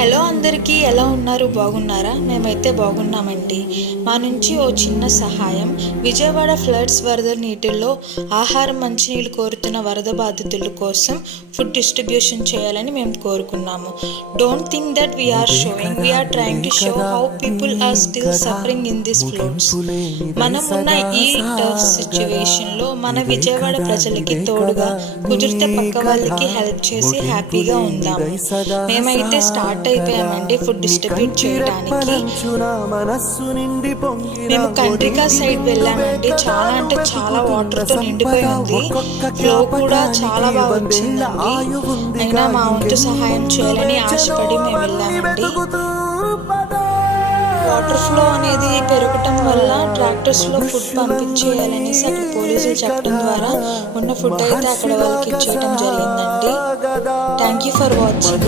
Hello అందరికీ, ఎలా ఉన్నారు? బాగున్నారా? మేమైతే బాగున్నామండి. మా నుంచి ఓ చిన్న సహాయం. విజయవాడ ఫ్లడ్స్ వరద నీటిల్లో ఆహారం, మంచినీళ్ళు కోరుతున్న వరద బాధితుల కోసం ఫుడ్ డిస్ట్రిబ్యూషన్ చేయాలని మేము కోరుకున్నాము. Don't think that we're showing, we're trying to show how people are still suffering in this floods. మనం ఉన్న ఈ టఫ్ సిచ్యువేషన్లో మన విజయవాడ ప్రజలకి తోడుగా, కుదిరితే పక్క వాళ్ళకి హెల్ప్ చేసి హ్యాపీగా ఉందాము. మేమైతే స్టార్ట్ అయిపోయామండి ఫుడ్ డిస్ట్రిబ్యూట్ చేయడానికి. మేము కంట్రికా సైడ్ వెళ్ళామండి. చాలా అంటే చాలా వాటర్తో నిండిపోయి ఉంది. ఫ్లో కూడా చాలా బాగా వచ్చిందండి. అయినా మా వంతు సహాయం చేయాలని ఆశపడి మేము వెళ్ళామండి. వాటర్ ఫ్లో అనేది పెరగటం వల్ల ట్రాక్టర్స్లో ఫుడ్ పంపించేయాలనేసి అక్కడ పోలీసులు చెప్పడం ద్వారా ఉన్న ఫుడ్ అయితే అక్కడ వాళ్ళకి ఇచ్చేయడం జరిగిందండి. Thank you for watching.